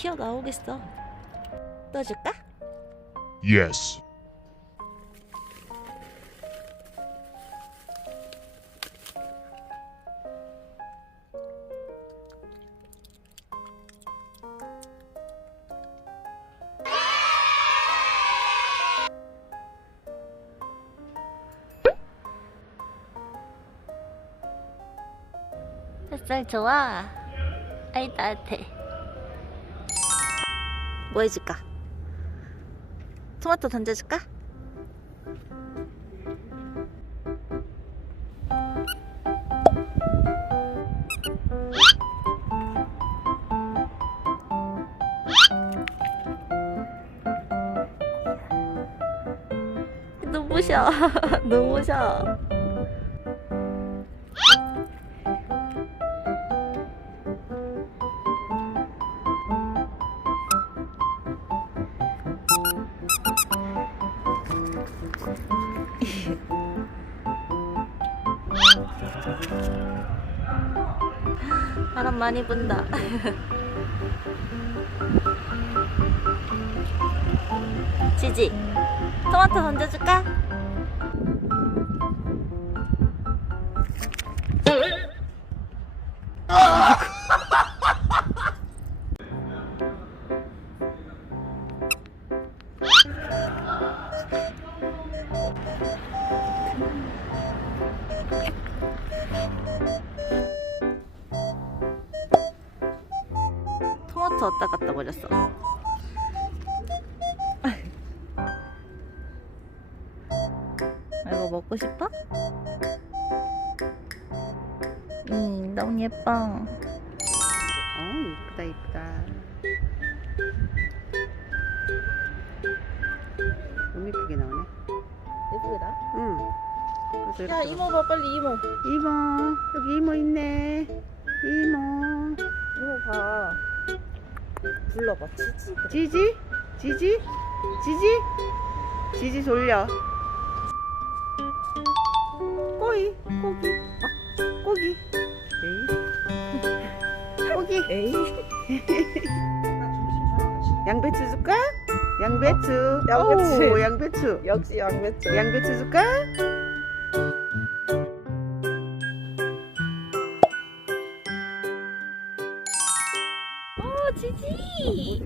튀어나오겠어. 떠줄까? Yes. 햇살 좋아. 아이 따뜻해. 뭐 해줄까? 토마토 던져줄까? 눈부셔. 눈부셔. 바람 많이 분다. 지지, 토마토 던져줄까? 토마토 어디다 갖다 버렸어? 이거 먹고 싶어? 너무 예뻐. 이쁘다 이쁘다. 너무 이쁘게 나오네. 예쁘다. 응. 그래서 야, 이렇게 이모 봐, 빨리 이모. 이모, 여기 이모 있네. 이모. 이모 봐. 불러봐, 치지. 지지? 지지? 지지? 지지 졸려. 꼬이, 꼬기. 꼬기. 에이. 꼬기. 에이. 양배추 줄까? 양배추. 양배추. 오, 양배추. 역시 양배추. 양배추 줄까? 지지.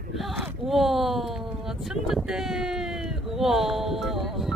우와, 충주대. 우와.